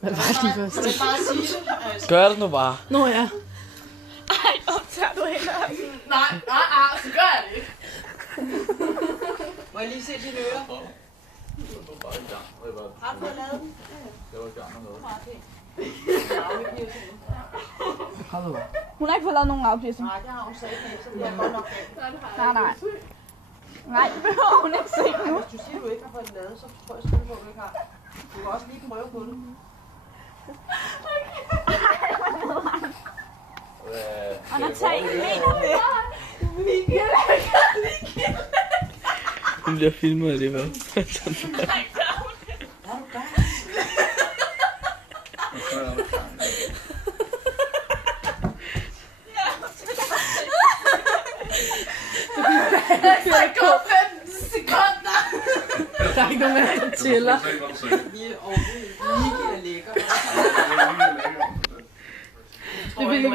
Hvad var det først? Jeg vil bare sige det. Altså. Gør det nu bare. Nå ja. Ej, optager du hende? Nej, så gør jeg det ikke. Må jeg lige se dine ører? Har du fået lavet den? Jeg var i gang med noget. Hun har ikke fået lavet nogen afpiercing. Nej, det har hun sagt, så bliver jeg godt nok Nej. Nej, det behøver hun ikke se nu. Hvis du siger, at du ikke har fået den lavet, så tror jeg selvfølgelig på, at du ikke har. Du kan også lige prøve på det. Anna, tag ikke mener det. Michael, Hun bliver filmet alligevel. nej, Er du gang? Der går 15 sekunder. Der er ikke nogen af der tæller. Vi er overhovedet ikke lækker. Det vil ikke